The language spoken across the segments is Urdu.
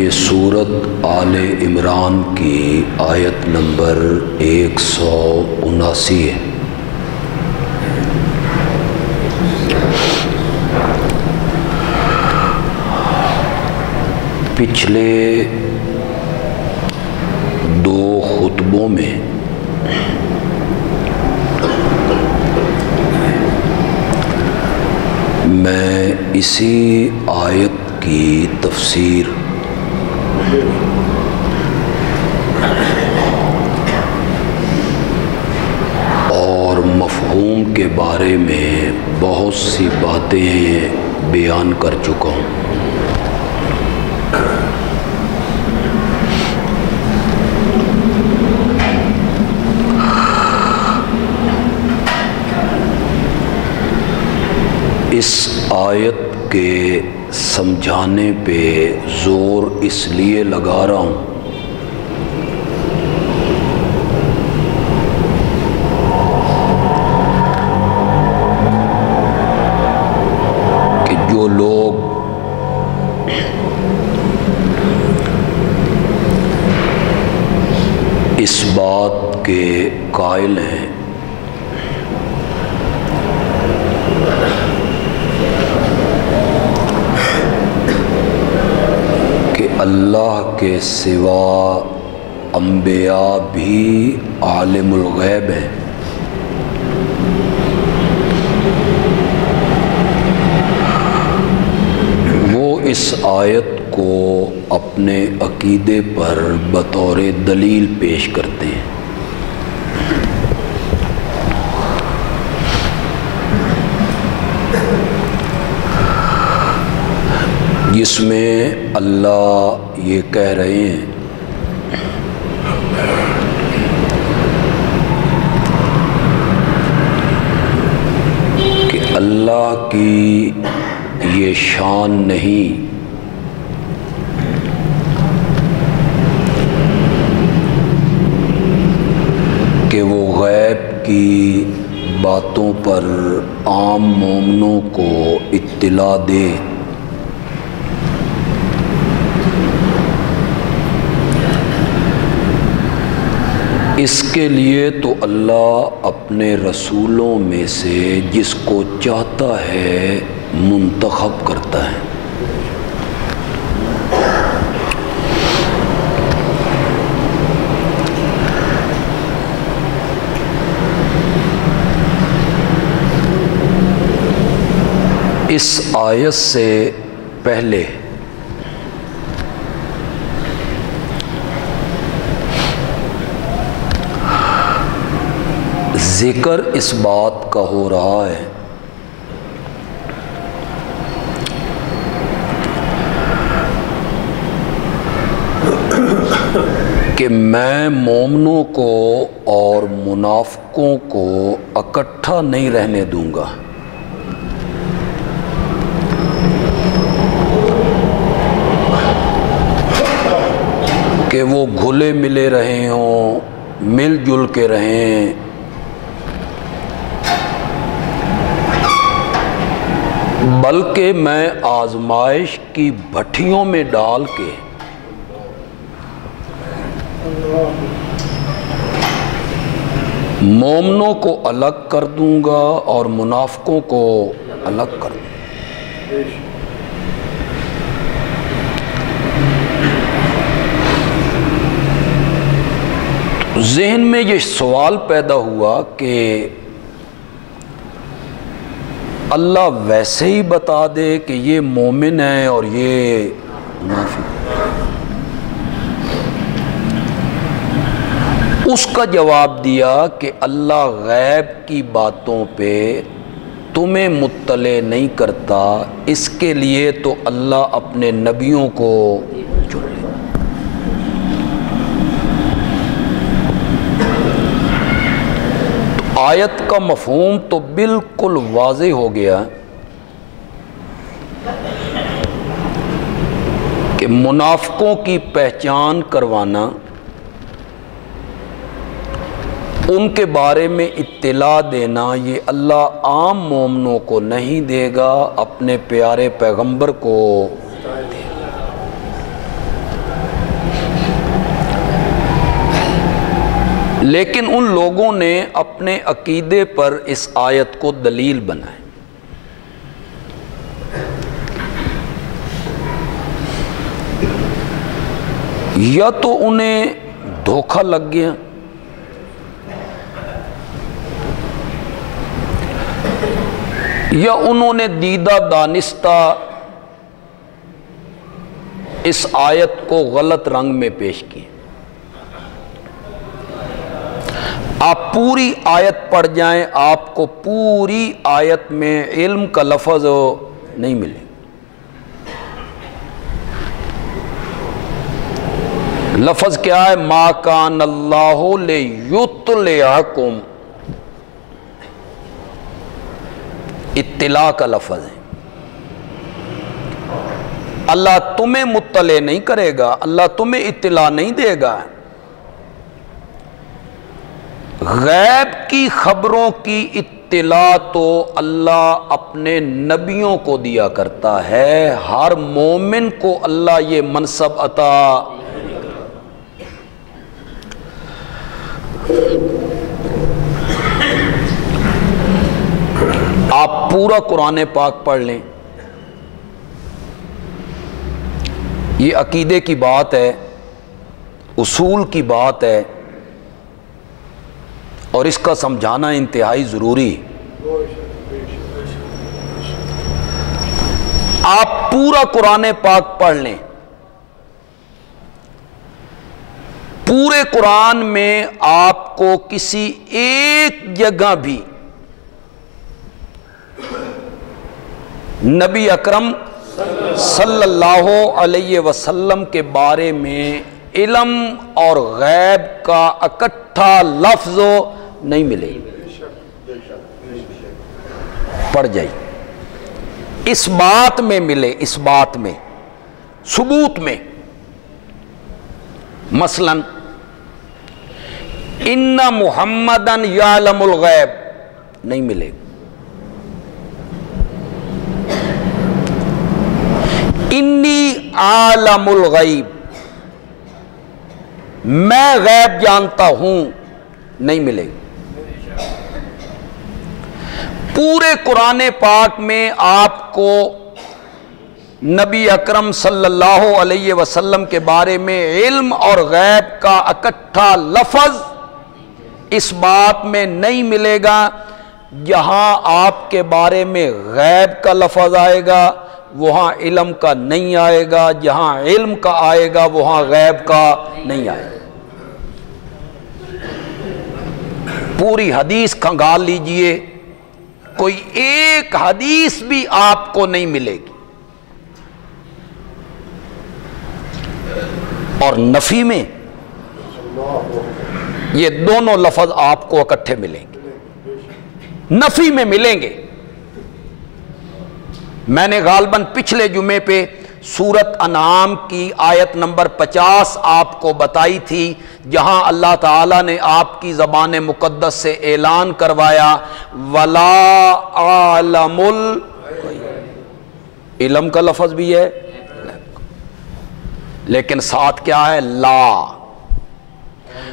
یہ سورت آل عمران کی آیت نمبر 179 ہے۔ پچھلے دو خطبوں میں میں اسی آیت کی تفسیر اور مفہوم کے بارے میں بہت سی باتیں بیان کر چکا ہوں۔ اس آیت کے سمجھانے پہ زور اس لیے لگا رہا ہوں کہ جو لوگ اس بات کے قائل ہیں اللہ کے سوا انبیاء بھی عالم الغیب ہیں، وہ اس آیت کو اپنے عقیدے پر بطور دلیل پیش کرتے ہیں۔ جس میں اللہ یہ کہہ رہے ہیں کہ اللہ کی یہ شان نہیں کہ وہ غیب کی باتوں پر عام مومنوں کو اطلاع دے، اس کے لیے تو اللہ اپنے رسولوں میں سے جس کو چاہتا ہے منتخب کرتا ہے۔ اس آیت سے پہلے ذکر اس بات کا ہو رہا ہے کہ میں مومنوں کو اور منافقوں کو اکٹھا نہیں رہنے دوں گا، کہ وہ گھلے ملے رہے ہوں، مل جل کے رہیں، بلکہ میں آزمائش کی بھٹیوں میں ڈال کے مومنوں کو الگ کر دوں گا اور منافقوں کو الگ کر دوں گا۔ ذہن میں یہ سوال پیدا ہوا کہ اللہ ویسے ہی بتا دے کہ یہ مومن ہے اور یہ منافق۔ اس کا جواب دیا کہ اللہ غیب کی باتوں پہ تمہیں مطلع نہیں کرتا، اس کے لیے تو اللہ اپنے نبیوں کو چن لے۔ آیت کا مفہوم تو بالکل واضح ہو گیا کہ منافقوں کی پہچان کروانا، ان کے بارے میں اطلاع دینا، یہ اللہ عام مومنوں کو نہیں دے گا، اپنے پیارے پیغمبر کو دے گا۔ لیکن ان لوگوں نے اپنے عقیدے پر اس آیت کو دلیل بنائے. یا تو انہیں دھوکہ لگ گیا یا انہوں نے دیدہ دانستہ اس آیت کو غلط رنگ میں پیش کی. آپ پوری آیت پڑھ جائیں آپ کو پوری آیت میں علم کا لفظ نہیں ملے. لفظ کیا ہے؟ ما کان اللہ لیطلعکم، اطلاع کا لفظ ہے. اللہ تمہیں مطلع نہیں کرے گا، اللہ تمہیں اطلاع نہیں دے گا. غیب کی خبروں کی اطلاع تو اللہ اپنے نبیوں کو دیا کرتا ہے، ہر مومن کو اللہ یہ منصب عطا. آپ پورا قرآن پاک پڑھ لیں، یہ عقیدے کی بات ہے، اصول کی بات ہے، اور اس کا سمجھانا انتہائی ضروری. آپ پورا قرآن پاک پڑھ لیں، پورے قرآن میں آپ کو کسی ایک جگہ بھی نبی اکرم صلی اللہ علیہ وسلم کے بارے میں علم اور غیب کا اکٹھا لفظ نہیں ملے. پڑھ جائیے، اس بات میں ملے، اس بات میں، ثبوت میں. مثلا ان محمدن یعلم الغیب نہیں ملے. انی عالم الغیب، میں غیب جانتا ہوں، نہیں ملے. پورے قرآن پاک میں آپ کو نبی اکرم صلی اللہ علیہ وسلم کے بارے میں علم اور غیب کا اکٹھا لفظ اس بات میں نہیں ملے گا. جہاں آپ کے بارے میں غیب کا لفظ آئے گا وہاں علم کا نہیں آئے گا، جہاں علم کا آئے گا وہاں غیب کا نہیں آئے گا. پوری حدیث کھنگال لیجئے، کوئی ایک حدیث بھی آپ کو نہیں ملے گی. اور نفی میں یہ دونوں لفظ آپ کو اکٹھے ملیں گے، نفی میں ملیں گے. میں نے غالباً پچھلے جمعے پہ سورت انعام کی آیت نمبر 50 آپ کو بتائی تھی، جہاں اللہ تعالیٰ نے آپ کی زبان مقدس سے اعلان کروایا وَلَا عَالَمُ علم کا لفظ بھی ہے لیکن ساتھ کیا ہے؟ لا.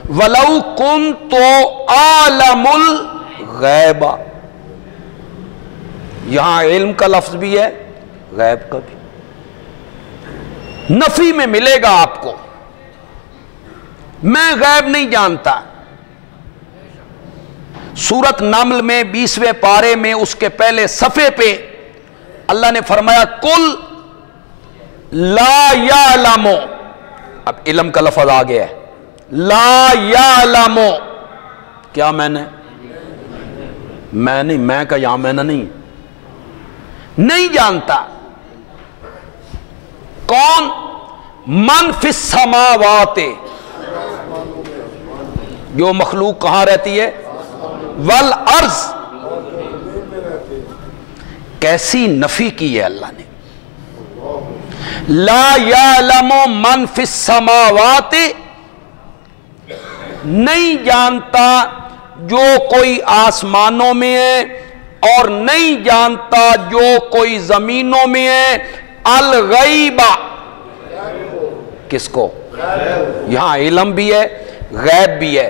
وَلَوْ كُنْتُ عَالَمُ الْغَيْبَ، یہاں علم کا لفظ بھی ہے غیب کا بھی. نفی میں ملے گا آپ کو، میں غیب نہیں جانتا. سورت نمل میں 20ویں پارے میں اس کے پہلے صفحے پہ اللہ نے فرمایا کل لا یعلم، اب علم کا لفظ آ گیا ہے. لا یعلم، کیا میں نے؟ میں نہیں، میں کا یہاں میں نے نہیں جانتا. کون؟ من فی السماوات، جو مخلوق کہاں رہتی ہے؟ والارض. کیسی نفی کی ہے اللہ نے؟ لا یعلم من فی السماوات، نہیں جانتا جو کوئی آسمانوں میں ہے اور نہیں جانتا جو کوئی زمینوں میں ہے. الغیب، کس کو؟ یہاں علم بھی ہے غیب بھی ہے.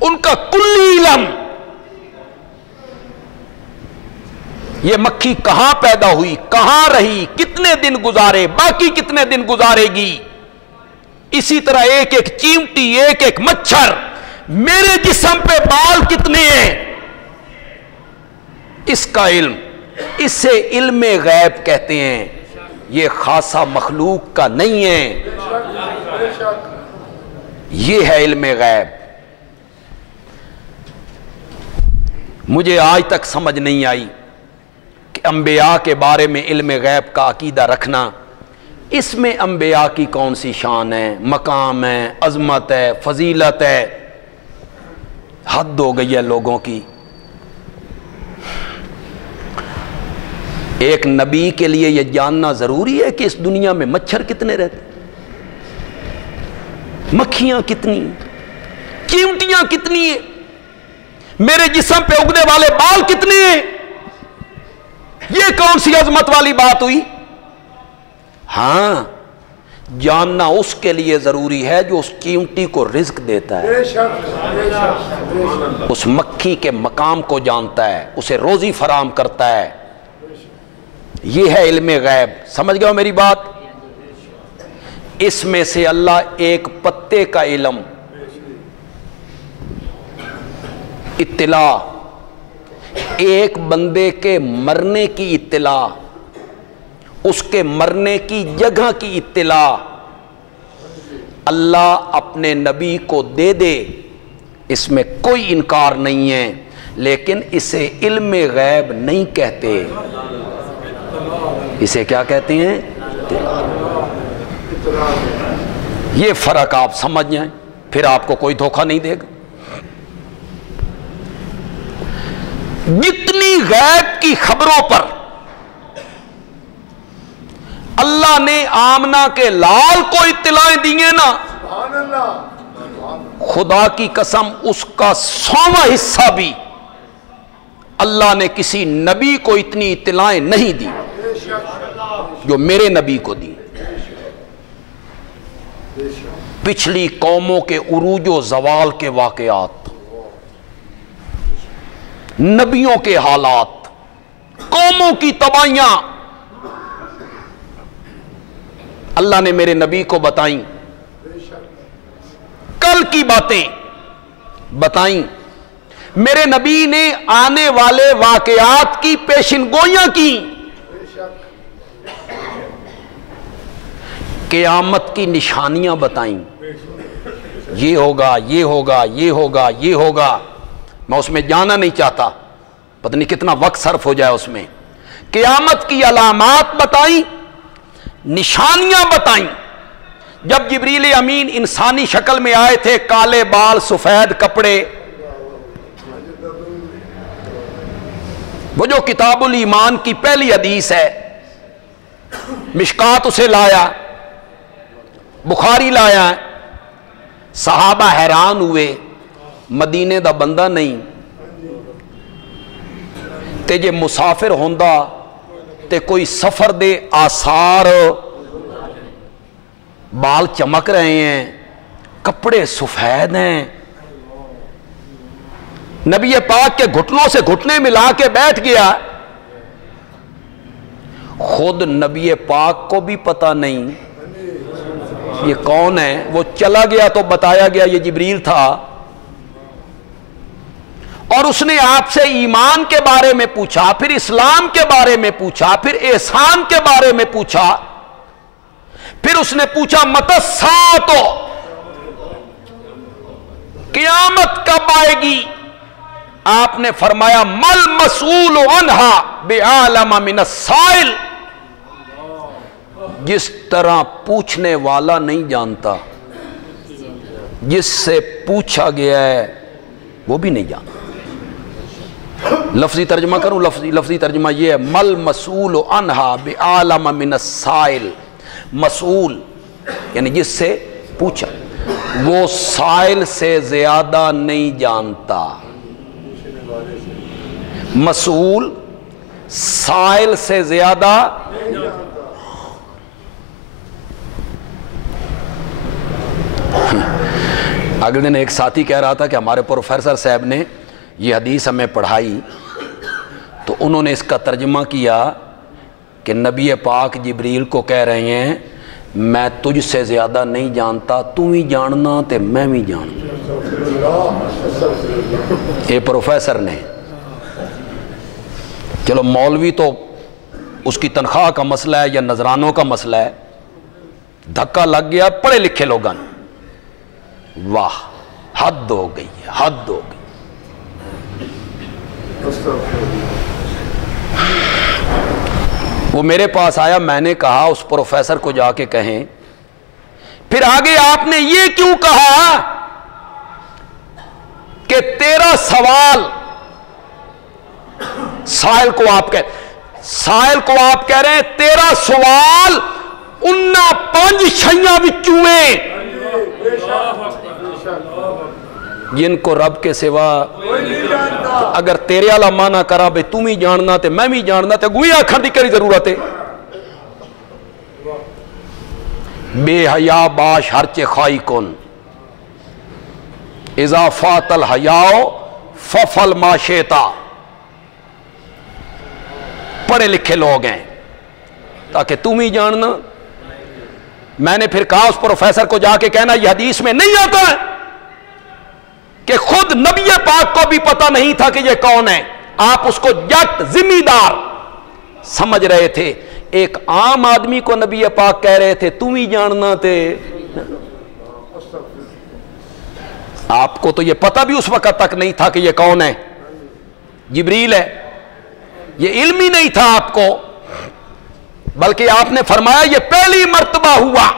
ان کا کلی علم، یہ مکھی کہاں پیدا ہوئی، کہاں رہی، کتنے دن گزارے، باقی کتنے دن گزارے گی، اسی طرح ایک ایک چیمٹی، ایک ایک مچھر، میرے جسم پہ بال کتنے ہیں، اس کا علم، اسے علم غیب کہتے ہیں۔ یہ خاصہ مخلوق کا نہیں ہے، یہ ہے علم غیب۔ مجھے آج تک سمجھ نہیں آئی کہ انبیاء کے بارے میں علم غیب کا عقیدہ رکھنا، اس میں انبیاء کی کون سی شان ہے، مقام ہے، عظمت ہے، فضیلت ہے، حد ہو گئی ہے لوگوں کی۔ ایک نبی کے لیے یہ جاننا ضروری ہے کہ اس دنیا میں مچھر کتنے رہتے، مکھیاں کتنی، چیونٹیاں کتنی ہیں، میرے جسم پہ اگنے والے بال کتنے ہیں، یہ کون سی عظمت والی بات ہوئی؟ ہاں، جاننا اس کے لیے ضروری ہے جو اس چیونٹی کو رزق دیتا ہے، اس مکھی کے مقام کو جانتا ہے، اسے روزی فراہم کرتا ہے، یہ ہے علم غیب۔ سمجھ گئے ہو میری بات؟ اس میں سے اللہ ایک پتے کا علم، اطلاع، ایک بندے کے مرنے کی اطلاع، اس کے مرنے کی جگہ کی اطلاع اللہ اپنے نبی کو دے دے، اس میں کوئی انکار نہیں ہے، لیکن اسے علم غیب نہیں کہتے، اسے کیا کہتے ہیں؟ یہ فرق آپ سمجھ جائیں، پھر آپ کو کوئی دھوکہ نہیں دے گا۔ جتنی غیب کی خبروں پر اللہ نے آمنہ کے لال کو اطلاعیں دی ہیں نا، خدا کی قسم اس کا 100واں حصہ بھی اللہ نے کسی نبی کو اتنی اطلاعیں نہیں دی جو میرے نبی کو دی۔ پچھلی قوموں کے عروج و زوال کے واقعات، نبیوں کے حالات، قوموں کی تباہیاں اللہ نے میرے نبی کو بتائیں، کل کی باتیں بتائیں، میرے نبی نے آنے والے واقعات کی پیشن گوئیاں کی، قیامت کی نشانیاں بتائیں، یہ ہوگا، یہ ہوگا، یہ ہوگا، یہ ہوگا۔ میں اس میں جانا نہیں چاہتا، پتہ نہیں کتنا وقت صرف ہو جائے اس میں۔ قیامت کی علامات بتائیں، نشانیاں بتائیں۔ جب جبریل امین انسانی شکل میں آئے تھے، کالے بال، سفید کپڑے، وہ جو کتاب الایمان کی پہلی حدیث ہے، مشکات اسے لایا، بخاری لایا، صحابہ حیران ہوئے، مدینے دا بندہ نہیں تے جے مسافر ہوندا تے کوئی سفر دے آثار، بال چمک رہے ہیں، کپڑے سفید ہیں، نبی پاک کے گھٹنوں سے گھٹنے ملا کے بیٹھ گیا، خود نبی پاک کو بھی پتہ نہیں یہ کون ہے، وہ چلا گیا تو بتایا گیا یہ جبریل تھا، اور اس نے آپ سے ایمان کے بارے میں پوچھا، پھر اسلام کے بارے میں پوچھا، پھر احسان کے بارے میں پوچھا، پھر اس نے پوچھا متی الساعۃ، قیامت کب آئے گی؟ آپ نے فرمایا مل مسئول عنہا بعالم من السائل، جس طرح پوچھنے والا نہیں جانتا، جس سے پوچھا گیا ہے وہ بھی نہیں جانتا۔ لفظی ترجمہ کروں، لفظی ترجمہ یہ ہے مل مسئول عنہا بعالم من السائل، مسئول یعنی جس سے پوچھا، وہ سائل سے زیادہ نہیں جانتا، مسئول سائل سے زیادہ۔ اگلے دن ایک ساتھی کہہ رہا تھا کہ ہمارے پروفیسر صاحب نے یہ حدیث ہمیں پڑھائی تو انہوں نے اس کا ترجمہ کیا کہ نبی پاک جبریل کو کہہ رہے ہیں میں تجھ سے زیادہ نہیں جانتا، تو ہی جاننا تے میں بھی جاننا. یہ پروفیسر نے. چلو مولوی تو اس کی تنخواہ کا مسئلہ ہے یا نذرانوں کا مسئلہ ہے، دھکا لگ گیا پڑھے لکھے لوگوں. واہ، حد ہو گئی، حد ہو گئی. وہ میرے پاس آیا، میں نے کہا اس پروفیسر کو جا کے کہیں پھر آگے آپ نے یہ کیوں کہا کہ تیرا سوال سائل کو آپ کہہ رہے ہیں تیرا سوال انہاں 5 شیاں وچوں جن کو رب کے سوا اگر تیرے والا مانا کرا بے تم ہی جاننا تے میں بھی جاننا تے گوئی آکھن دی کری ضرورت ہے. بے حیا باش ہرچے خائی کن اذا فات الحیاء ففل ما شیتا. پڑھے لکھے لوگ ہیں تاکہ تم ہی جاننا. میں نے پھر کہا اس پروفیسر کو جا کے کہنا یہ حدیث میں نہیں آتا ہے کہ خود نبی پاک کو بھی پتہ نہیں تھا کہ یہ کون ہے، آپ اس کو جٹ ذمہ دار سمجھ رہے تھے. ایک عام آدمی کو نبی پاک کہہ رہے تھے تم ہی جاننا تھے. آپ کو تو یہ پتہ بھی اس وقت تک نہیں تھا کہ یہ کون ہے، جبریل ہے. یہ علم ہی نہیں تھا آپ کو، بلکہ آپ نے فرمایا یہ پہلی مرتبہ ہوا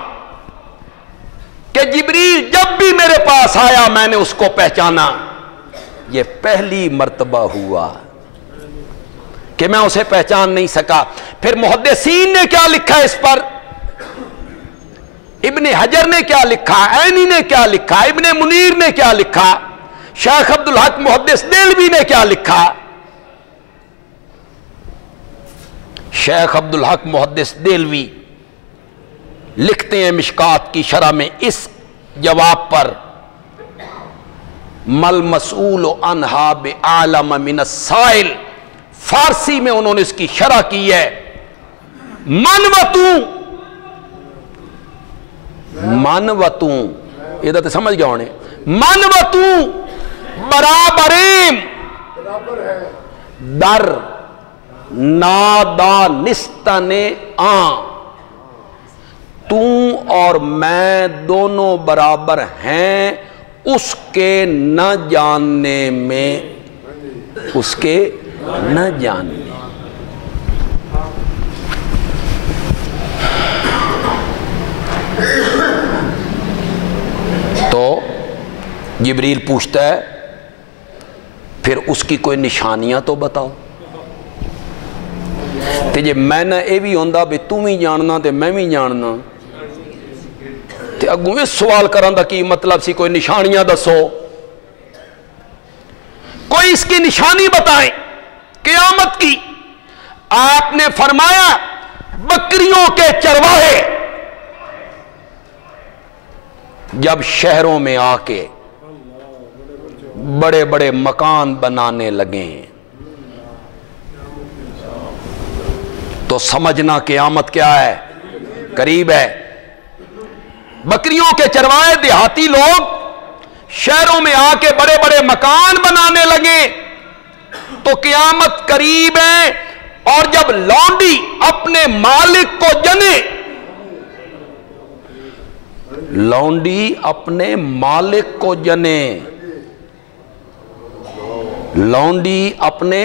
کہ جبریل جب بھی میرے پاس آیا میں نے اس کو پہچانا. یہ پہلی مرتبہ ہوا کہ میں اسے پہچان نہیں سکا. پھر محدثین نے کیا لکھا اس پر، ابن حجر نے کیا لکھا، عینی نے کیا لکھا، ابن منیر نے کیا لکھا، شیخ عبدالحق محدث دہلوی نے کیا لکھا. شیخ عبدالحق محدث دہلوی لکھتے ہیں مشکات کی شرح میں اس جواب پر مل مسئول عنہا بعالم من السائل. فارسی میں انہوں نے اس کی شرح کی ہے منوتوں یہ تو سمجھ گیا ہونے منوتوں برابریم در نادانستن آن. تو اور میں دونوں برابر ہیں اس کے نہ جاننے میں، اس کے نہ جاننے. تو جبریل پوچھتا ہے پھر اس کی کوئی نشانیاں تو بتاؤ. تے جے میں نہ اے بھی ہوندا بھی تم ہی جاننا تے میں بھی جاننا تے اگوں اس سوال کرن دا کی مطلب سی کوئی نشانیاں دسو، کوئی اس کی نشانی بتائیں قیامت کی. آپ نے فرمایا بکریوں کے چرواہے جب شہروں میں آ کے بڑے بڑے مکان بنانے لگیں تو سمجھنا قیامت کیا ہے، قریب ہے. بکریوں کے چرواہے دیہاتی لوگ شہروں میں آ کے بڑے بڑے مکان بنانے لگے تو قیامت قریب ہے. اور جب لونڈی اپنے مالک کو جنے، لونڈی اپنے مالک کو جنے، لونڈی اپنے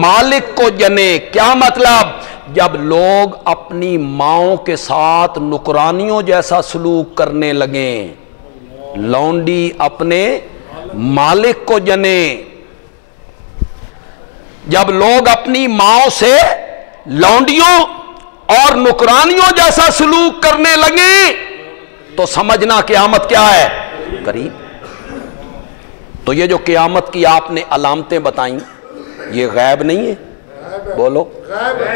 مالک کو جنے، کیا مطلب؟ جب لوگ اپنی ماؤں کے ساتھ نکرانیوں جیسا سلوک کرنے لگیں، لونڈی اپنے مالک کو جنے. جب لوگ اپنی ماؤں سے لونڈیوں اور نکرانیوں جیسا سلوک کرنے لگیں تو سمجھنا قیامت کیا ہے، قریب. تو یہ جو قیامت کی آپ نے علامتیں بتائیں یہ غیب نہیں ہے؟ بولو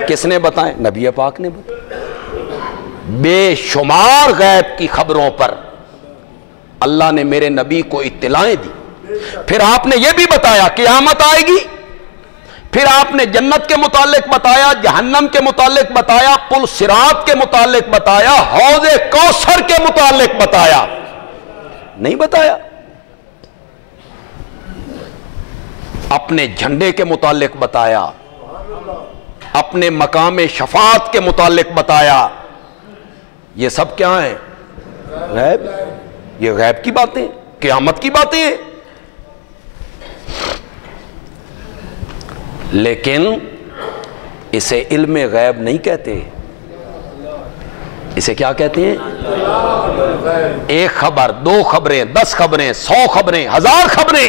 کس نے بتائیں؟ نبی پاک نے بتائیں. بے شمار غیب کی خبروں پر اللہ نے میرے نبی کو اطلاعیں دی. پھر آپ نے یہ بھی بتایا قیامت آئے گی، پھر آپ نے جنت کے متعلق بتایا، جہنم کے متعلق بتایا، پل صراط کے متعلق بتایا، حوض کوثر کے متعلق بتایا؟ نہیں بتایا. اپنے جھنڈے کے متعلق بتایا، اپنے مقام شفاعت کے متعلق بتایا. یہ سب کیا ہیں؟ غیب. یہ غیب کی باتیں، قیامت کی باتیں ہیں. لیکن اسے علم غیب نہیں کہتے. اسے کیا کہتے ہیں؟ ایک خبر، 2 خبریں، 10 خبریں، 100 خبریں، 1000 خبریں،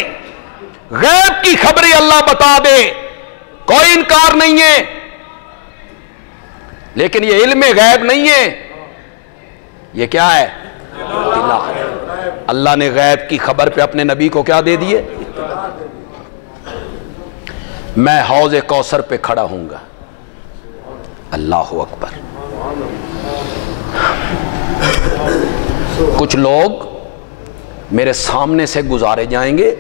غیب کی خبریں اللہ بتا دے، کوئی انکار نہیں ہے. لیکن یہ علم غیب نہیں ہے، یہ کیا ہے؟ اطلاع. اللہ نے غیب کی خبر پہ اپنے نبی کو کیا دے دیے؟ میں حوض کوثر پہ کھڑا ہوں گا. اللہ اکبر. کچھ لوگ میرے سامنے سے گزارے جائیں گے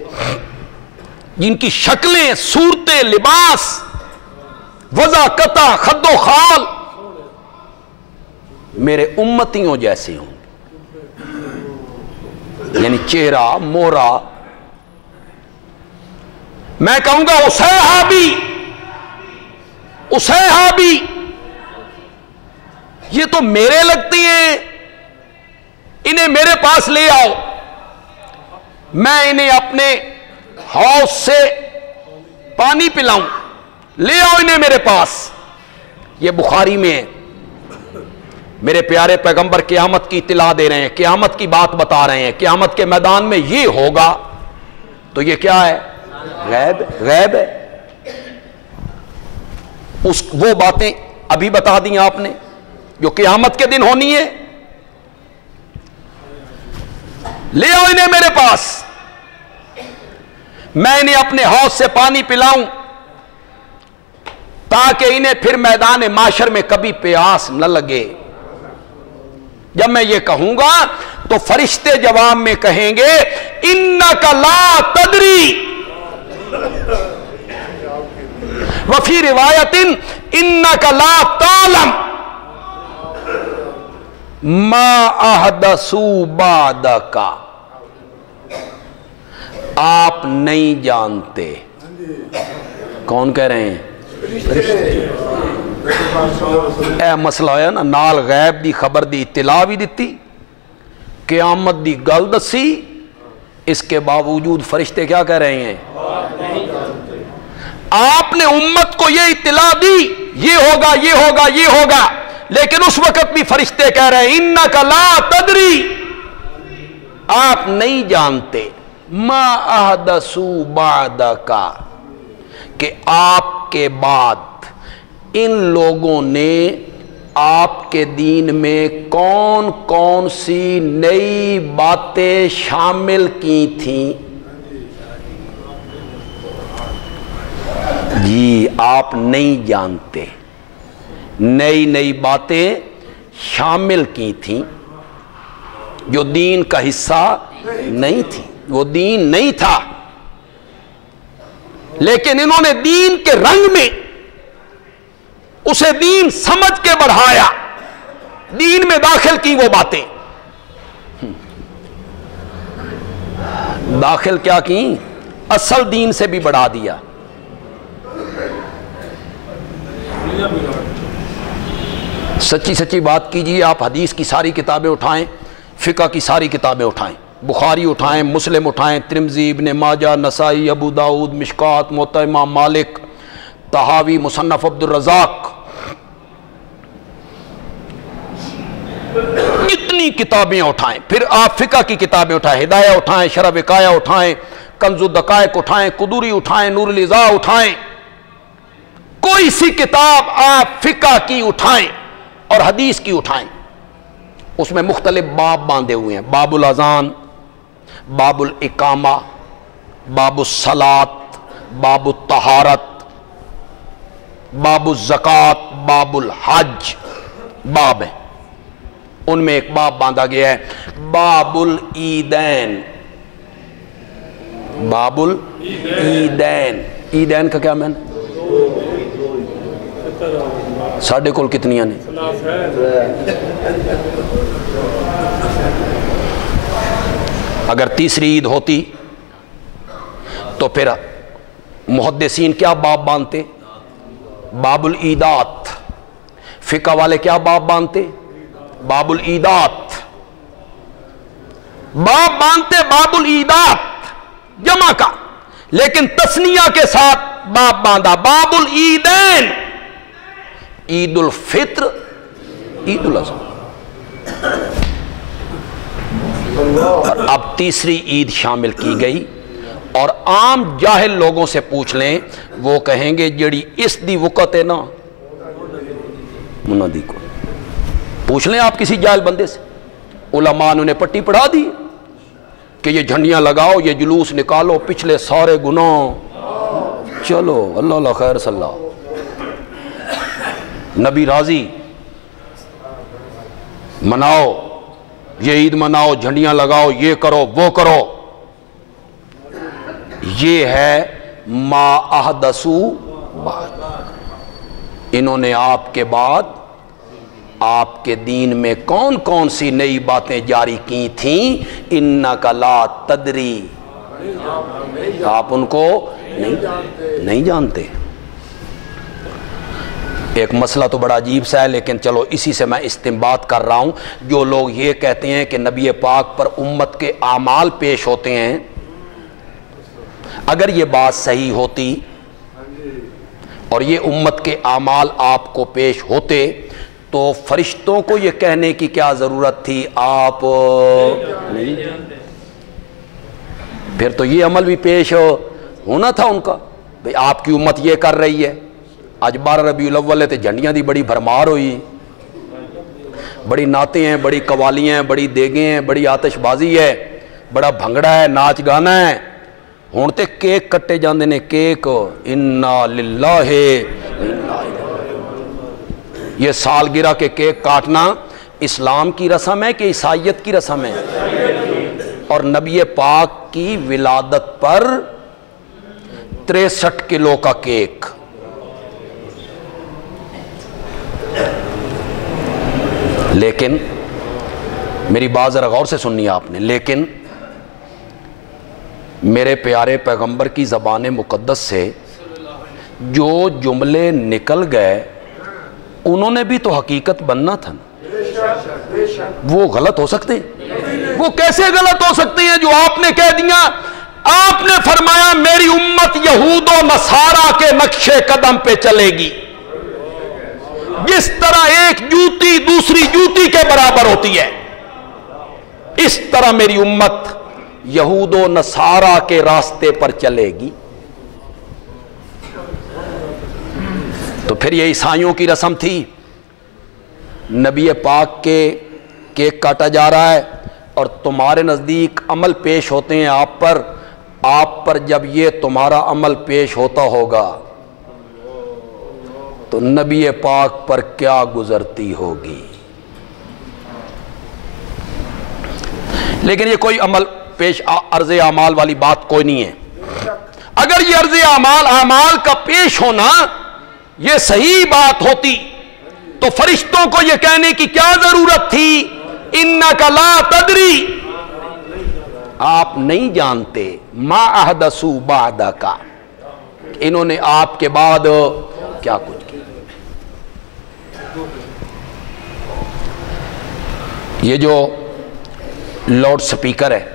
جن کی شکلیں، صورتیں، لباس، وضاقتہ، خد و خال میرے امتیوں جیسے ہوں، یعنی چہرہ مورا. میں کہوں گا اسیحابی، اسیحابی، یہ تو میرے لگتی ہیں، انہیں میرے پاس لے آؤ، میں انہیں اپنے حوض سے پانی پلاؤں، لے آؤ انہیں میرے پاس. یہ بخاری میں ہے. میرے پیارے پیغمبر قیامت کی اطلاع دے رہے ہیں، قیامت کی بات بتا رہے ہیں، قیامت کے میدان میں یہ ہوگا. تو یہ کیا ہے؟ غیب. غیب ہے. وہ باتیں ابھی بتا دی آپ نے جو قیامت کے دن ہونی ہے. لے آؤ انہیں میرے پاس، میں انہیں اپنے حوض سے پانی پلاؤں تاکہ انہیں پھر میدان معاشر میں کبھی پیاس نہ لگے. جب میں یہ کہوں گا تو فرشتے جواب میں کہیں گے انک لا تدری، وفی روایت انک لا تعلم ما احدثوا بعدک. آپ نہیں جانتے. کون کہہ رہے ہیں؟ اے مسئلہ ہے نا، نال غیب دی خبر دی اطلاع بھی دیتی، قیامت دی گل دسی، اس کے باوجود فرشتے کیا کہہ رہے ہیں؟ آپ نے امت کو یہ اطلاع دی یہ ہوگا، یہ ہوگا، یہ ہوگا، لیکن اس وقت بھی فرشتے کہہ رہے ہیں انک لا تدری، آپ نہیں جانتے، ما احدثوا بعدک، کہ آپ کے بعد ان لوگوں نے آپ کے دین میں کون کون سی نئی باتیں شامل کی تھیں. جی آپ نہیں جانتے. نئی نئی باتیں شامل کی تھیں جو دین کا حصہ نہیں تھی، وہ دین نہیں تھا، لیکن انہوں نے دین کے رنگ میں اسے دین سمجھ کے بڑھایا، دین میں داخل کی وہ باتیں. داخل کیا کی؟ اصل دین سے بھی بڑھا دیا. سچی سچی بات کیجئے. آپ حدیث کی ساری کتابیں اٹھائیں، فقہ کی ساری کتابیں اٹھائیں، بخاری اٹھائیں، مسلم اٹھائیں، ترمذی، ابن ماجہ، نسائی، ابو داؤد، مشکات، موطا امام مالک، طحاوی، مصنف عبد الرزاق، اتنی کتابیں اٹھائیں. پھر آپ فقہ کی کتابیں اٹھائیں، ہدایہ اٹھائیں، شرح وقایہ اٹھائیں، کنز الدقائق اٹھائیں، قدوری اٹھائیں، نور الاضاء اٹھائیں، کوئی سی کتاب آپ فقہ کی اٹھائیں اور حدیث کی اٹھائیں. اس میں مختلف باب باندھے ہوئے ہیں، باب الاذان، باب الاقامہ، باب الصلاۃ، باب الطہارت، باب الزکوٰۃ، باب الحج، باب ہیں. ان میں ایک باب باندھا گیا ہے باب العیدین. باب العیدین، عیدین کا کیا معنی؟ ساڑھے کول کتنیاں نے؟ اگر تیسری عید ہوتی تو پھر محدثین کیا باب باندھتے؟ باب العیدات. فقہ والے کیا باب باندھتے؟ باب العیدات. باب باندھتے باب العیدات جمع کا، لیکن تثنیہ کے ساتھ باب باندھا باب العیدین، عید الفطر، عید الاضحیٰ. اور اب تیسری عید شامل کی گئی، اور عام جاہل لوگوں سے پوچھ لیں وہ کہیں گے جڑی اس دی وقت ہے نا منادی کو. پوچھ لیں آپ کسی جاہل بندے سے، علماء نے پٹی پڑھا دی کہ یہ جھنڈیاں لگاؤ، یہ جلوس نکالو، پچھلے سارے گناہ، چلو اللہ اللہ خیر صلی اللہ، نبی راضی، مناؤ، یہ عید مناؤ، جھنڈیاں لگاؤ، یہ کرو وہ کرو. یہ ہے ما احدثو بعد. انہوں نے آپ کے بعد آپ کے دین میں کون کون سی نئی باتیں جاری کی تھیں؟ انک لا تدری، آپ ان کو نہیں جانتے. ایک مسئلہ تو بڑا عجیب سا ہے، لیکن چلو اسی سے میں استنباط کر رہا ہوں. جو لوگ یہ کہتے ہیں کہ نبی پاک پر امت کے اعمال پیش ہوتے ہیں، اگر یہ بات صحیح ہوتی اور یہ امت کے اعمال آپ کو پیش ہوتے تو فرشتوں کو یہ کہنے کی کیا ضرورت تھی آپ نہیں؟ پھر تو یہ عمل بھی پیش ہونا تھا ان کا، بھئی آپ کی امت یہ کر رہی ہے. آج 12 ربیع الاول ہے تو جھنڈیاں دی بڑی بھرمار ہوئی، بڑی نعتیں ہیں، بڑی قوالیاں ہیں، بڑی دیگیں ہیں، بڑی آتش بازی ہے، بڑا بھنگڑا ہے، ناچ گانا ہے. ہون تے کیک کٹے جاندے نے، کیک، انا للہ، یہ سالگرہ کے کیک کاٹنا اسلام کی رسم ہے کہ عیسائیت کی رسم ہے؟ اور نبی پاک کی ولادت پر 63 کلو کا کیک. لیکن میری بات ذرا غور سے سننی آپ نے، لیکن میرے پیارے پیغمبر کی زبان مقدس سے جو جملے نکل گئے انہوں نے بھی تو حقیقت بننا تھا نا. وہ غلط ہو سکتے ہیں؟ وہ کیسے غلط ہو سکتے ہیں جو آپ نے کہہ دیا؟ آپ نے فرمایا میری امت یہود و نصارہ کے نقش قدم پہ چلے گی. جس طرح ایک جوتی دوسری جوتی کے برابر ہوتی ہے، اس طرح میری امت یہود و نصارہ کے راستے پر چلے گی. تو پھر یہ عیسائیوں کی رسم تھی، نبی پاک کے کیک کاٹا جا رہا ہے اور تمہارے نزدیک عمل پیش ہوتے ہیں آپ پر جب یہ تمہارا عمل پیش ہوتا ہوگا تو نبی پاک پر کیا گزرتی ہوگی. لیکن یہ کوئی عمل پیش عرض اعمال والی بات کوئی نہیں ہے. اگر یہ عرض اعمال کا پیش ہونا یہ صحیح بات ہوتی تو فرشتوں کو یہ کہنے کی کیا ضرورت تھی؟ انک لا تدری، آپ نہیں جانتے، ما احدثو بعدک، انہوں نے آپ کے بعد کیا کچھ کیا. یہ جو لاؤڈ سپیکر ہے،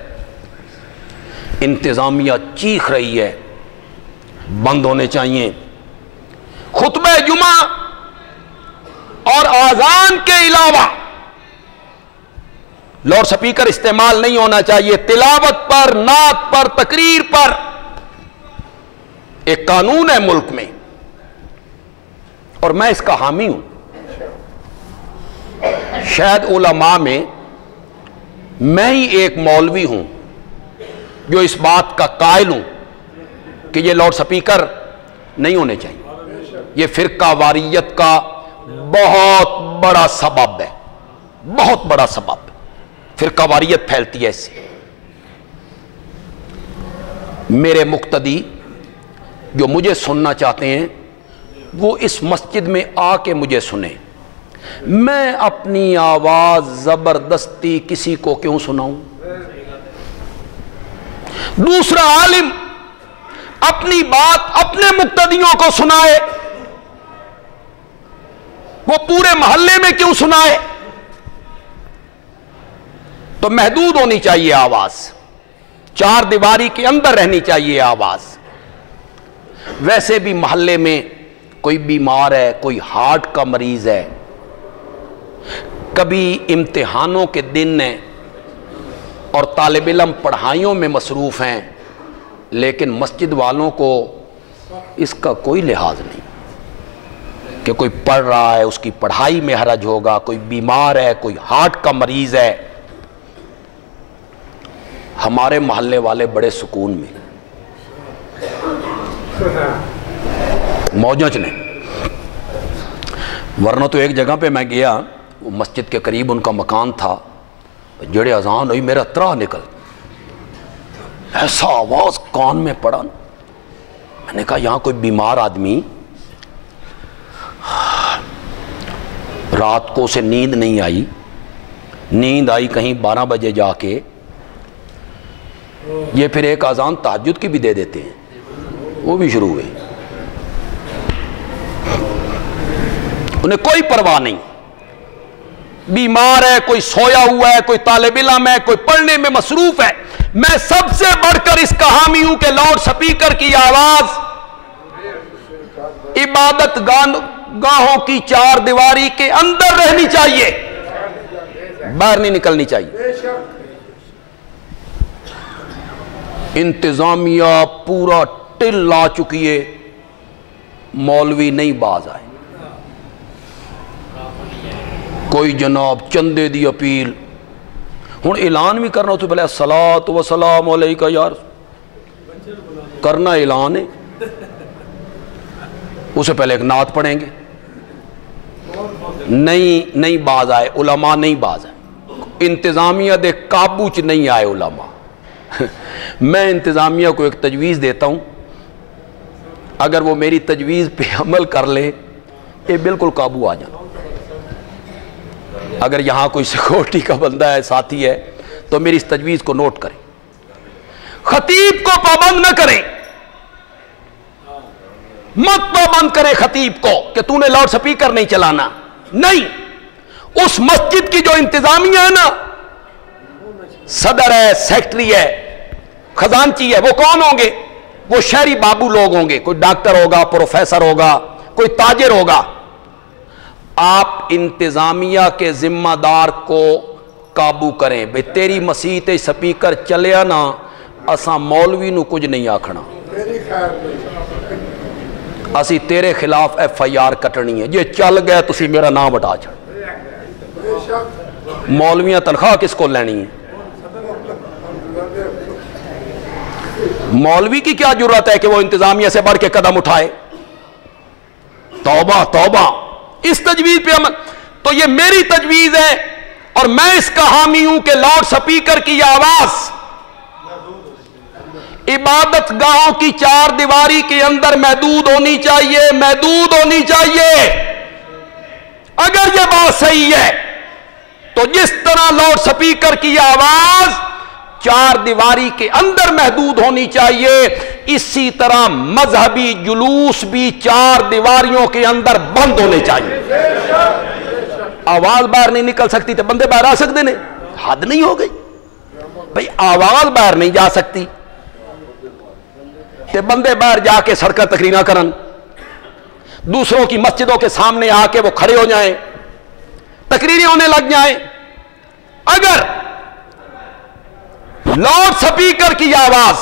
انتظامیہ چیخ رہی ہے بند ہونے چاہیے. خطبہ جمعہ اور آذان کے علاوہ لاؤڈ سپیکر استعمال نہیں ہونا چاہیے. تلاوت پر، نعت پر، تقریر پر ایک قانون ہے ملک میں، اور میں اس کا حامی ہوں. شاید علماء میں ہی ایک مولوی ہوں جو اس بات کا قائل ہوں کہ یہ لاؤڈ سپیکر نہیں ہونے چاہیے. یہ فرقہ واریت کا بہت بڑا سبب ہے. بہت بڑا سبب، فرقہ واریت پھیلتی ہے اس سے۔ میرے مقتدی جو مجھے سننا چاہتے ہیں وہ اس مسجد میں آ کے مجھے سنیں، میں اپنی آواز زبردستی کسی کو کیوں سناؤں؟ دوسرا عالم اپنی بات اپنے مقتدیوں کو سنائے، وہ پورے محلے میں کیوں سنائے؟ تو محدود ہونی چاہیے آواز، چار دیواری کے اندر رہنی چاہیے آواز۔ ویسے بھی محلے میں کوئی بیمار ہے، کوئی ہارٹ کا مریض ہے، کبھی امتحانوں کے دن ہیں اور طالب علم پڑھائیوں میں مصروف ہیں، لیکن مسجد والوں کو اس کا کوئی لحاظ نہیں کہ کوئی پڑھ رہا ہے اس کی پڑھائی میں حرج ہوگا، کوئی بیمار ہے، کوئی ہارٹ کا مریض ہے۔ ہمارے محلے والے بڑے سکون میں موجود نے، ورنہ تو ایک جگہ پہ میں گیا، وہ مسجد کے قریب ان کا مکان تھا، جڑے اذان ہوئی میرا ترا نکل، ایسا آواز کان میں پڑا، میں نے کہا یہاں کوئی بیمار آدمی رات کو اسے نیند نہیں آئی، نیند آئی کہیں 12 بجے جا کے، یہ پھر ایک اذان تہجد کی بھی دے دیتے ہیں، وہ بھی شروع ہوئے، انہیں کوئی پرواہ نہیں، بیمار ہے، کوئی سویا ہوا ہے، کوئی طالب علم ہے، کوئی پڑھنے میں مصروف ہے۔ میں سب سے بڑھ کر اس کا حامی ہوں کہ لاؤڈ سپیکر کی آواز عبادت گاہوں کی چار دیواری کے اندر رہنی چاہیے، باہر نہیں نکلنی چاہیے۔ انتظامیہ پورا ٹل لا چکی ہے، مولوی نہیں باز آئے، کوئی جناب چندے دی اپیل، ہوں اعلان بھی کرنا تو پہلے الصلاۃ والسلام علیکہ یار کرنا اعلان ہے، اسے پہلے ایک نعت پڑھیں گے، نہیں باز آئے علماء، نہیں باز آئے، انتظامیہ دے قابو چ نہیں آئے علماء۔ میں انتظامیہ کو ایک تجویز دیتا ہوں، اگر وہ میری تجویز پہ عمل کر لے یہ بالکل قابو آ جانا۔ اگر یہاں کوئی سیکورٹی کا بندہ ہے، ساتھی ہے، تو میری اس تجویز کو نوٹ کریں، خطیب کو پابند نہ کریں، مت پابند کرے خطیب کو کہ تو نے لاؤڈ سپیکر نہیں چلانا، نہیں، اس مسجد کی جو انتظامیہ ہے نا، صدر ہے، سیکٹری ہے، خزانچی ہے، وہ کون ہوں گے؟ وہ شہری بابو لوگ ہوں گے، کوئی ڈاکٹر ہوگا، پروفیسر ہوگا، کوئی تاجر ہوگا۔ آپ انتظامیہ کے ذمہ دار کو قابو کریں، بھئی تیری مسیح تے سپیکر چلیا نا، اساں مولوی نو کچھ نہیں آکھنا، اسی تیرے خلاف ایف آئی آر کٹنی ہے، یہ چل گئے تسی میرا نام بٹا چھڑ۔ مولویاں تنخواہ کس کو لینی ہے؟ مولوی کی کیا جرات ہے کہ وہ انتظامیہ سے بڑھ کے قدم اٹھائے؟ توبہ توبہ، اس تجویز پہ عمل۔ تو یہ میری تجویز ہے اور میں اس کا حامی ہوں کہ لاؤڈ سپیکر کی آواز عبادت گاہوں کی چار دیواری کے اندر محدود ہونی چاہیے، محدود ہونی چاہیے۔ اگر یہ بات صحیح ہے تو جس طرح لاؤڈ سپیکر کی آواز چار دیواری کے اندر محدود ہونی چاہیے، اسی طرح مذہبی جلوس بھی چار دیواریوں کے اندر بند ہونے چاہیے۔ آواز باہر نہیں نکل سکتی تو بندے باہر آ سکتے نے؟ حد نہیں ہو گئی بھئی، آواز باہر نہیں جا سکتی کہ بندے باہر جا کے سڑکیں تقریریں کرن، دوسروں کی مسجدوں کے سامنے آ کے وہ کھڑے ہو جائیں، تقریریں ہونے لگ جائیں۔ اگر لاؤڈ سپیکر کی آواز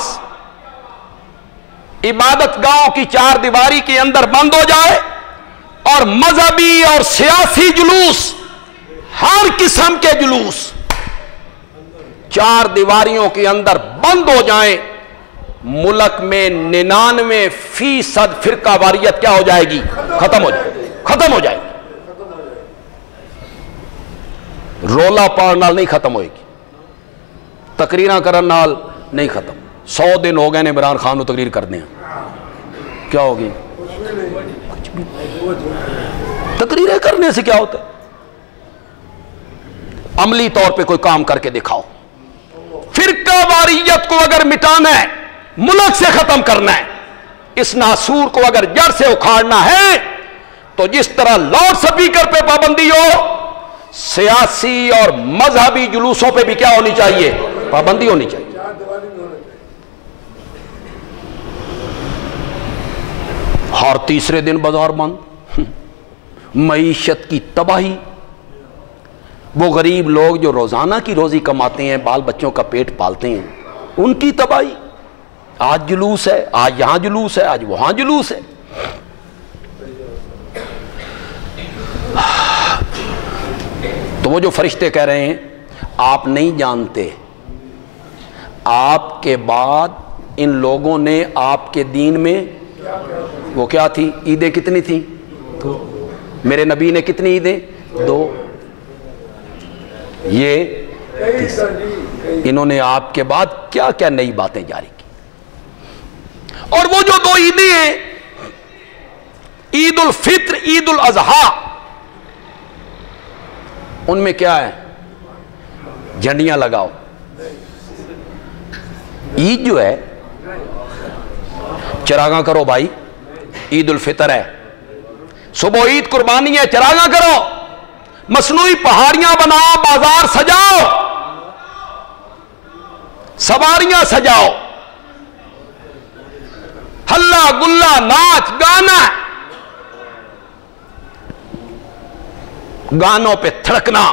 عبادت گاہوں کی چار دیواری کے اندر بند ہو جائے اور مذہبی اور سیاسی جلوس، ہر قسم کے جلوس چار دیواریوں کے اندر بند ہو جائیں، ملک میں 99% فرقہ واریت کیا ہو جائے گی؟ ختم ہو جائے گی، ختم ہو جائے گی۔ رولا پاڑ نال نہیں ختم ہوئے گی، تقریراں کرن نال نہیں ختم۔ 100 دن ہو گئے نے عمران خان کو تقریر کرنے ہیں، کیا ہوگی؟ تقریریں کرنے سے کیا ہوتا ہے؟ عملی طور پہ کوئی کام کر کے دکھاؤ۔ فرقہ واریت کو اگر مٹانا ہے، ملک سے ختم کرنا ہے، اس ناسور کو اگر جڑ سے اکھاڑنا ہے، تو جس طرح لاؤڈ سپیکر پہ پابندی ہو، سیاسی اور مذہبی جلوسوں پہ بھی کیا ہونی چاہیے؟ پابندی ہونی چاہیے۔ ہر تیسرے دن بازار بند، معیشت کی تباہی۔ وہ غریب لوگ جو روزانہ کی روزی کماتے ہیں، بال بچوں کا پیٹ پالتے ہیں، ان کی تباہی۔ آج جلوس ہے، آج یہاں جلوس ہے، آج وہاں جلوس ہے۔ تو وہ جو فرشتے کہہ رہے ہیں آپ نہیں جانتے، آپ کے بعد ان لوگوں نے آپ کے دین میں وہ کیا تھی؟ عیدیں کتنی تھیں؟ میرے نبی نے کتنی عیدیں؟ 2۔ یہ انہوں نے آپ کے بعد کیا کیا نئی باتیں جاری کی۔ اور وہ جو 2 عیدیں ہیں، عید الفطر، عید الاضحیٰ، ان میں کیا ہے؟ جھنڈیاں لگاؤ۔ عید جو ہے چراغاں کرو بھائی، عید الفطر ہے، صبح عید قربانی ہے، چراغاں کرو، مصنوعی پہاڑیاں بناؤ، بازار سجاؤ، سواریاں سجاؤ، ہلا گلا، ناچ گانا، گانوں پہ تھڑکنا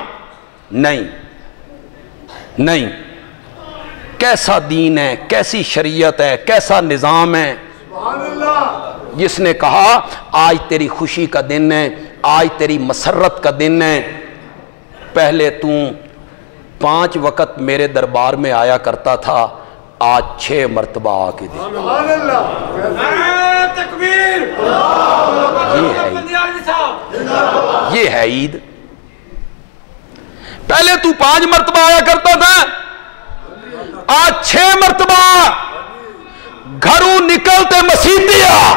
نہیں، نہیں۔ کیسا دین ہے، کیسی شریعت ہے، کیسا نظام ہے، جس نے کہا آج تیری خوشی کا دن ہے، آج تیری مسرت کا دن ہے، پہلے تو 5 وقت میرے دربار میں آیا کرتا تھا، آج 6 مرتبہ آ کے دے۔ یہ ہے عید۔ پہلے تو 5 مرتبہ آیا کرتا تھا، آج 6 مرتبہ گھروں نکلتے مسیحی آ۔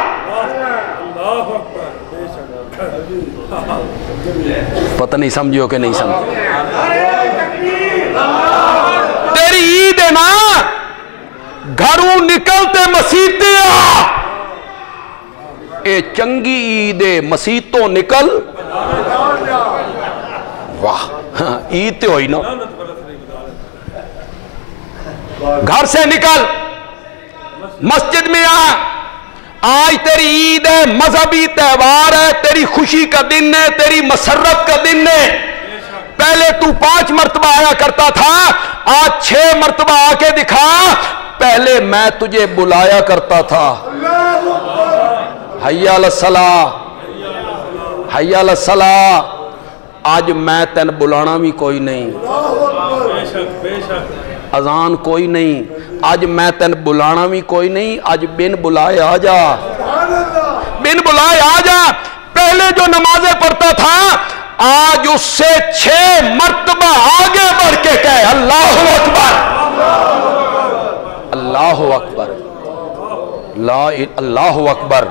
پتہ نہیں سمجھو کہ نہیں سمجھو؟ تیری عید ہے نا، گھروں نکلتے مسیحی آ۔ اے چنگی عید ہے، مسیحوں نکل۔ واہ، عید تے ہوئی نا، گھر سے نکل، مسجد میں آ، آج تیری عید ہے، مذہبی تہوار ہے، تیری خوشی کا دن ہے، تیری مسرت کا دن ہے۔ پہلے تو 5 مرتبہ آیا کرتا تھا، آج 6 مرتبہ آ کے دکھا۔ پہلے میں تجھے بلایا کرتا تھا، حی علی الصلاۃ، حی علی الصلاۃ، آج میں تین بلانا بھی کوئی نہیں، اذان کوئی نہیں، آج میں تین بلانا بھی کوئی نہیں، آج بن بلائے آ جا، بن بلائے آ جا۔ پہلے جو نمازیں پڑھتا تھا، آج اس سے 6 مرتبہ آگے بڑھ کے کہے اللہ اکبر، اللہ اکبر، اللہ اکبر۔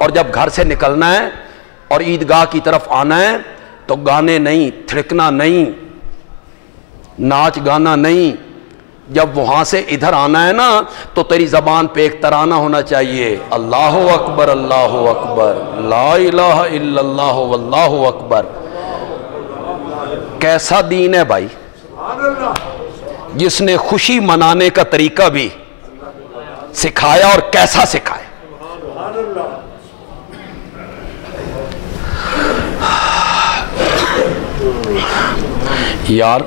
اور جب گھر سے نکلنا ہے اور عیدگاہ کی طرف آنا ہے تو گانے نہیں، تھڑکنا نہیں، ناچ گانا نہیں۔ جب وہاں سے ادھر آنا ہے نا تو تیری زبان پہ ایک ترانہ ہونا چاہیے، اللہ اکبر، اللہ اکبر، لا الہ الا اللہ واللہ اکبر۔ کیسا دین ہے بھائی، جس نے خوشی منانے کا طریقہ بھی سکھایا، اور کیسا سکھایا۔ یار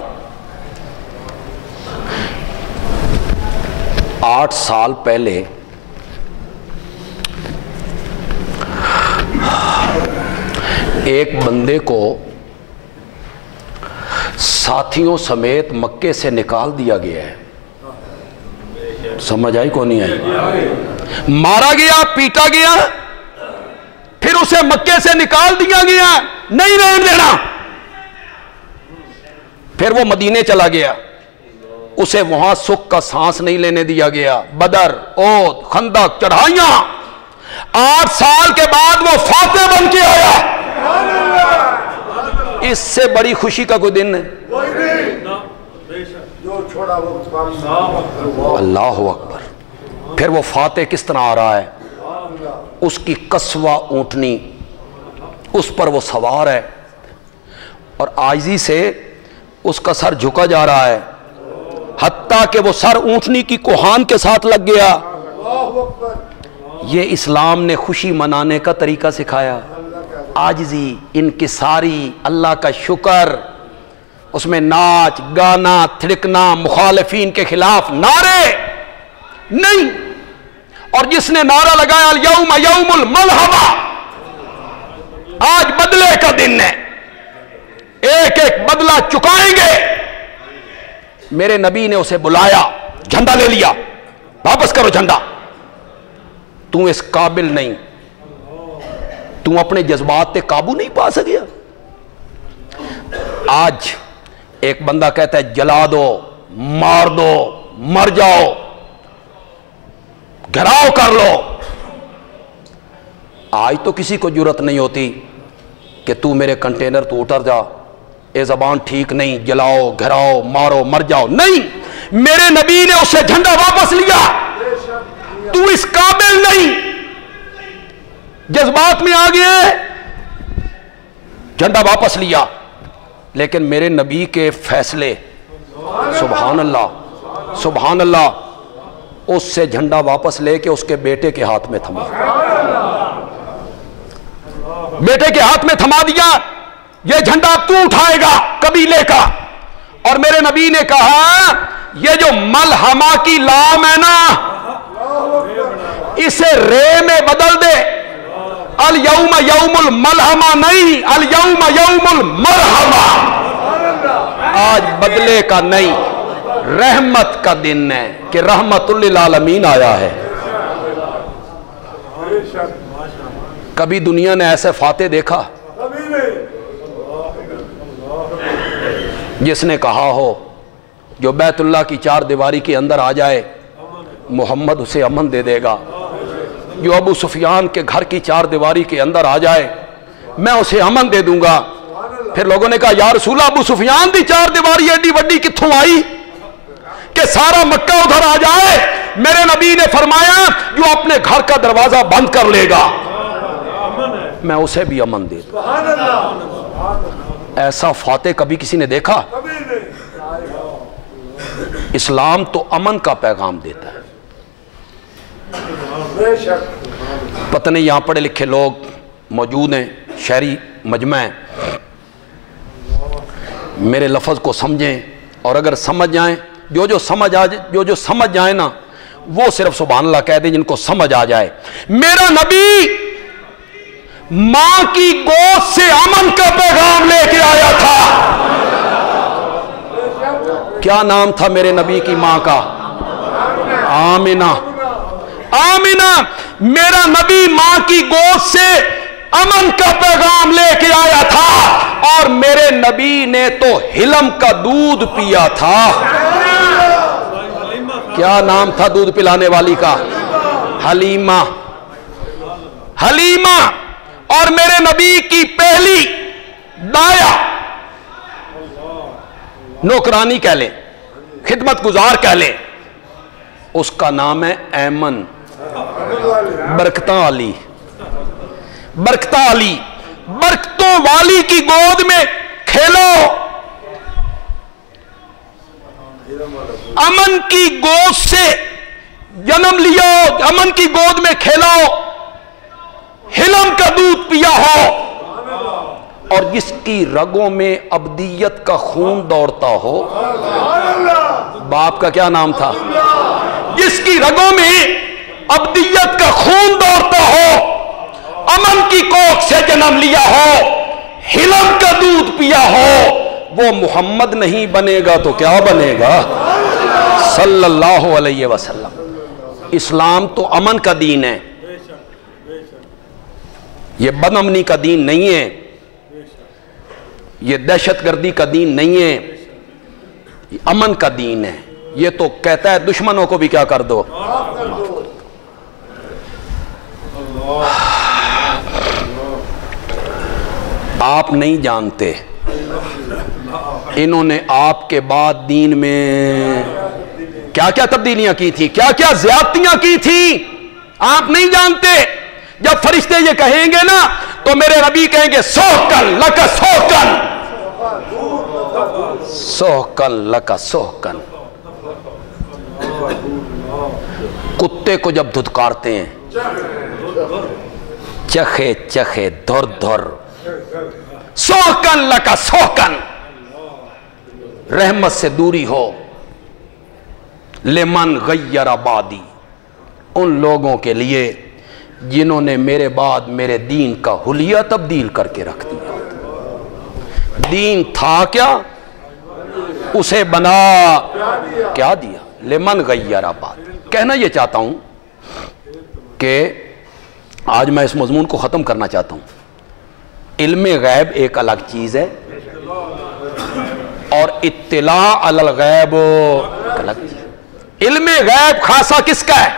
8 سال پہلے ایک بندے کو ساتھیوں سمیت مکے سے نکال دیا گیا ہے، سمجھ آئی کو نہیں آئی؟ مارا گیا، پیٹا گیا، پھر اسے مکے سے نکال دیا گیا، نہیں رہنے دینا۔ پھر وہ مدینے چلا گیا، اسے وہاں سکھ کا سانس نہیں لینے دیا گیا۔ بدر، احد، خندق، چڑھائیاں، 8 سال کے بعد وہ فاتح بن کے آیا۔ اس سے بڑی خوشی کا کوئی دن ہے؟ اللہ اکبر۔ پھر وہ فاتح کس طرح آ رہا ہے؟ اس کی قصوہ اونٹنی، اس پر وہ سوار ہے اور عاجزی سے اس کا سر جھکا جا رہا ہے، حتیٰ کہ وہ سر اونٹنی کی کوہان کے ساتھ لگ گیا۔ یہ اسلام نے خوشی منانے کا طریقہ سکھایا، عاجزی، انکساری، اللہ کا شکر، اس میں ناچ گانا تھڑکنا، مخالفین کے خلاف نعرے نہیں۔ اور جس نے نعرہ لگایا الیوم یوم الملحمہ، آج بدلے کا دن ہے، ایک ایک بدلہ چکائیں گے، میرے نبی نے اسے بلایا، جھنڈا لے لیا، واپس کرو جھنڈا، تو اس قابل نہیں، تو اپنے جذبات پہ قابو نہیں پا سکیا۔ آج ایک بندہ کہتا ہے جلا دو، مار دو، مر جاؤ، گھراؤ کر لو۔ آج تو کسی کو جرت نہیں ہوتی کہ تو میرے کنٹینر تو اتر جا، اے زبان ٹھیک نہیں، جلاؤ، گھراؤ، مارو، مر جاؤ، نہیں۔ میرے نبی نے اسے جھنڈا واپس لیا، تو اس قابل نہیں، جذبات میں آ گئے، جھنڈا واپس لیا، لیکن میرے نبی کے فیصلے، سبحان اللہ سبحان اللہ، اس سے جھنڈا واپس لے کے اس کے بیٹے کے ہاتھ میں تھما، بیٹے کے ہاتھ میں تھما دیا، یہ جھنڈا تو اٹھائے گا قبیلے کا۔ اور میرے نبی نے کہا یہ جو ملحمہ کی لام ہے نا، اسے رے میں بدل دے، الیوم یوم الملحمہ نہیں، الیوم یوم المرحمہ۔ آج بدلے کا نہیں، رحمت کا دن ہے کہ رحمت للعالمین آیا ہے۔ کبھی دنیا نے ایسے فاتح دیکھا جس نے کہا ہو جو بیت اللہ کی 4 دیواری کے اندر آ جائے محمد اسے امن دے دے گا، جو ابو سفیان کے گھر کی 4 دیواری کے اندر آ جائے میں اسے امن دے دوں گا۔ پھر لوگوں نے کہا یا رسول اللہ ابو سفیان دی 4 دیواری ایڈی وڈی کتھوں آئی کہ سارا مکہ ادھر آ جائے؟ میرے نبی نے فرمایا جو اپنے گھر کا دروازہ بند کر لے گا میں اسے بھی امن دے دوں۔ ایسا فاتح کبھی کسی نے دیکھا؟ اسلام تو امن کا پیغام دیتا ہے۔ پتہ نہیں یہاں پڑھے لکھے لوگ موجود ہیں، شہری مجمع ہیں، میرے لفظ کو سمجھیں، اور اگر سمجھ جائیں جو سمجھ جائیں نا وہ صرف سبحان اللہ کہہ دیں جن کو سمجھ آ جائے۔ میرا نبی ماں کی گود سے امن کا پیغام لے کے آیا تھا۔ کیا نام تھا میرے نبی کی ماں کا؟ آمنہ۔ آمنہ، میرا نبی ماں کی گود سے امن کا پیغام لے کے آیا تھا، اور میرے نبی نے تو حلم کا دودھ پیا تھا۔ کیا نام تھا دودھ پلانے والی کا؟ حلیمہ۔ حلیمہ، اور میرے نبی کی پہلی دایا نوکرانی کہہ لیں، خدمت گزار کہہ لیں، اس کا نام ہے ایمن۔ برکتاں علی، برکتاں علی، برکتوں والی کی گود میں کھیلو، امن کی گود سے جنم لیا، امن کی گود میں کھیلو، حلم کا دودھ پیا ہو، اور جس کی رگوں میں ابدیت کا خون دوڑتا ہو۔ باپ کا کیا نام تھا؟ جس کی رگوں میں ابدیت کا خون دوڑتا ہو، امن کی کوکھ سے جنم لیا ہو، حلم کا دودھ پیا ہو، وہ محمد نہیں بنے گا تو کیا بنے گا؟ صلی اللہ علیہ وسلم۔ اسلام تو امن کا دین ہے، یہ بد امنی کا دین نہیں ہے، یہ دہشت گردی کا دین نہیں ہے، امن کا دین ہے، یہ تو کہتا ہے دشمنوں کو بھی کیا کر دو۔ آپ نہیں جانتے انہوں نے آپ کے بعد دین میں کیا کیا تبدیلیاں کی تھی، کیا کیا زیادتیاں کی تھی، آپ نہیں جانتے۔ جب فرشتے یہ کہیں گے نا تو میرے نبی کہیں گے سوکن لکا سوکن، سوکن لکا سوکن۔ کتے کو جب دھتکارتے ہیں، چخے چخے دھر دھر، سوکن لکا سوکن، رحمت سے دوری ہو۔ لمن غیر آبادی، ان لوگوں کے لیے جنہوں نے میرے بعد میرے دین کا حلیہ تبدیل کر کے رکھ دیا۔ دین تھا کیا، اسے بنا کیا دیا۔ لمن غیر آبادی، کہنا یہ چاہتا ہوں کہ آج میں اس مضمون کو ختم کرنا چاہتا ہوں۔ علم غیب ایک الگ چیز ہے اور اطلاع علی الغیب الگ چیز۔ علم غیب خاصہ کس کا ہے؟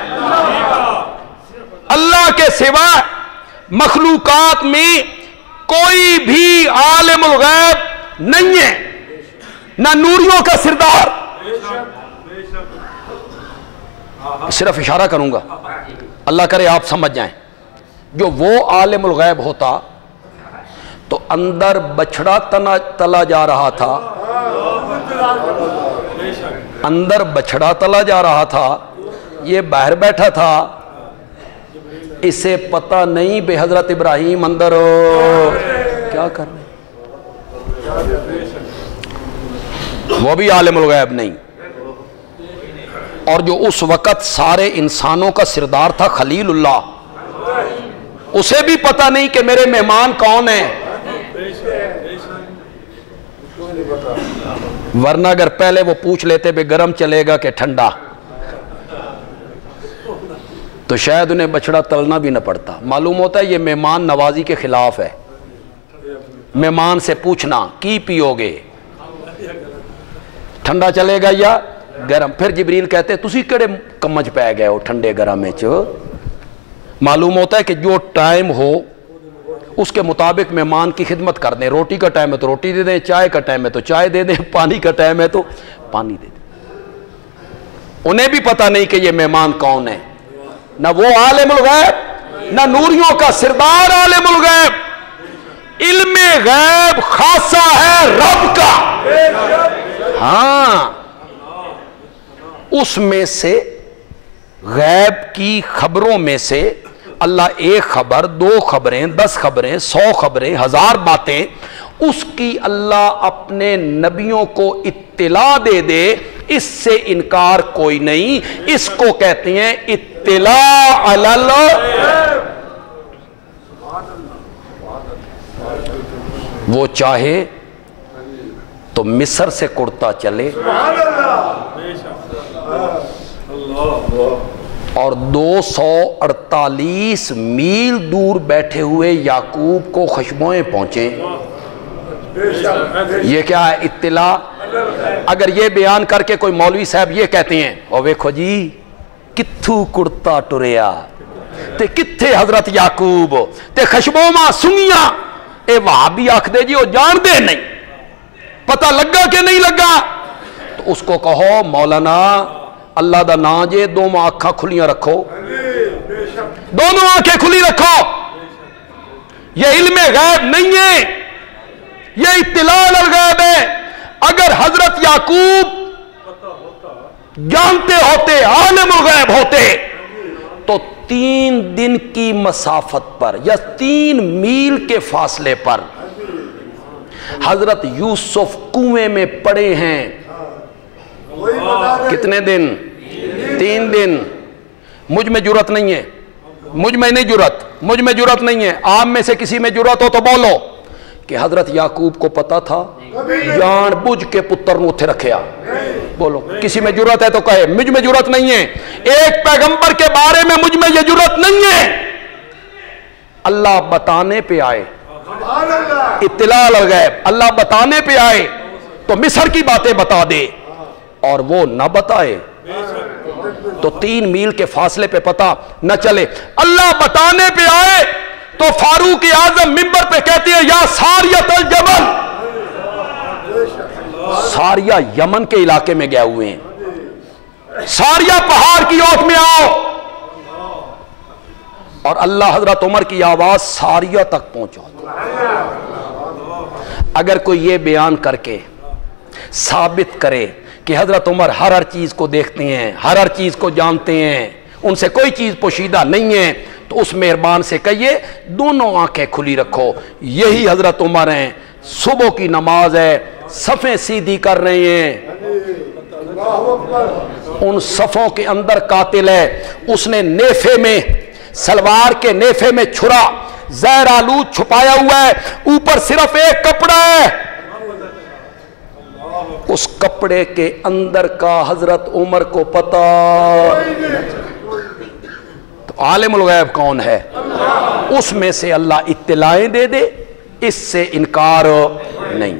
اللہ کے سوا مخلوقات میں کوئی بھی عالم الغیب نہیں ہے، نہ نوریوں کا سردار۔ صرف اشارہ کروں گا، اللہ کرے آپ سمجھ جائیں۔ جو وہ عالم الغیب ہوتا تو اندر بچھڑا تلا جا رہا تھا، اندر بچھڑا تلا جا رہا تھا، یہ باہر بیٹھا تھا، اسے پتہ نہیں بے حضرت ابراہیم اندر کیا کر رہے، وہ بھی عالم الغیب نہیں۔ اور جو اس وقت سارے انسانوں کا سردار تھا خلیل اللہ، اسے بھی پتہ نہیں کہ میرے مہمان کون ہیں۔ ورنہ اگر پہلے وہ پوچھ لیتے بے گرم چلے گا کہ ٹھنڈا، تو شاید انہیں بچڑا تلنا بھی نہ پڑتا۔ معلوم ہوتا ہے یہ مہمان نوازی کے خلاف ہے۔ مہمان سے پوچھنا کی پیو گے، ٹھنڈا چلے گا یا گرم۔ پھر جبریل کہتے تسی کڑے کمج پہ گئے ہو ٹھنڈے گرم چ۔ معلوم ہوتا ہے کہ جو ٹائم ہو اس کے مطابق مہمان کی خدمت کر دیں۔ روٹی کا ٹائم ہے تو روٹی دے دیں، چائے کا ٹائم ہے تو چائے دے دیں، پانی کا ٹائم ہے تو پانی دے دیں۔ انہیں بھی پتہ نہیں کہ یہ مہمان کون ہے، نہ وہ عالم الغیب نہ نوریوں کا سردار عالم الغیب۔ علم غیب خاصہ ہے رب کا، ہاں اس میں سے غیب کی خبروں میں سے اللہ ایک خبر، 2 خبریں، 10 خبریں، 100 خبریں، 1000 باتیں اس کی اللہ اپنے نبیوں کو اطلاع دے دے، اس سے انکار کوئی نہیں۔ اس کو کہتے ہیں اطلاع علی الغیب۔ وہ چاہے تو مصر سے کرتا چلے اور 248 میل دور بیٹھے ہوئے یعقوب کو خشبوئیں پہنچیں۔ یہ کیا ہے؟ اطلاع۔ اگر یہ بیان کر کے کوئی مولوی صاحب یہ کہتے ہیں او ویکھو جی کتھو کرتا ٹریا تے کتھے حضرت یعقوب تے خشبوئیں سنگیاں، اے وہابی آکھ دے جی وہ جان دے نہیں، پتہ لگا کہ نہیں لگا؟ تو اس کو کہو مولانا اللہ دا نا جے، دونوں آنکھاں کھلیاں رکھو، دونوں آنکھیں کھلی رکھو۔ یہ علم غیب نہیں ہے، یہ اطلاع الغیب ہے۔ اگر حضرت یعقوب جانتے ہوتے، عالم الغیب ہوتے، تو 3 دن کی مسافت پر یا 3 میل کے فاصلے پر حضرت یوسف کنویں میں پڑے ہیں۔ کتنے دن؟ 3 دن۔ مجھ میں جرات نہیں ہے، مجھ میں جرات نہیں ہے۔ عام میں سے کسی میں جرات ہو تو بولو کہ حضرت یعقوب کو پتا تھا، جان بوجھ کے پتر نو اتھے رکھیا۔ بولو کسی میں جرات ہے تو کہے، مجھ میں جرات نہیں ہے۔ ایک پیغمبر کے بارے میں مجھ میں یہ جرات نہیں ہے۔ اللہ بتانے پہ آئے، اطلاع الغیب، اللہ بتانے پہ آئے تو مصر کی باتیں بتا دے، اور وہ نہ بتائے تو 3 میل کے فاصلے پہ پتہ نہ چلے. اللہ بتانے پہ آئے تو فاروق اعظم منبر پہ کہتے ہیں یا ساریۃ الجبل. ساریہ یمن کے علاقے میں گئے ہوئے ہیں, ساریہ پہاڑ کی اوٹ میں آؤ. اور اللہ حضرت عمر کی آواز ساریہ تک پہنچا. اگر کوئی یہ بیان کر کے ثابت کرے کہ حضرت عمر ہر چیز کو دیکھتے ہیں, ہر چیز کو جانتے ہیں, ان سے کوئی چیز پوشیدہ نہیں ہے, تو اس مہربان سے کہیے دونوں آنکھیں کھلی رکھو. یہی حضرت عمر ہیں, صبح کی نماز ہے, صفیں سیدھی کر رہے ہیں, ان صفوں کے اندر قاتل ہے. اس نے نیفے میں, سلوار کے نیفے میں چھرا زہر آلود چھپایا ہوا ہے, اوپر صرف ایک کپڑا ہے, اس کپڑے کے اندر کا حضرت عمر کو پتا. تو عالم الغیب کون ہے؟ اس میں سے اللہ اطلاعیں دے دے, اس سے انکار نہیں.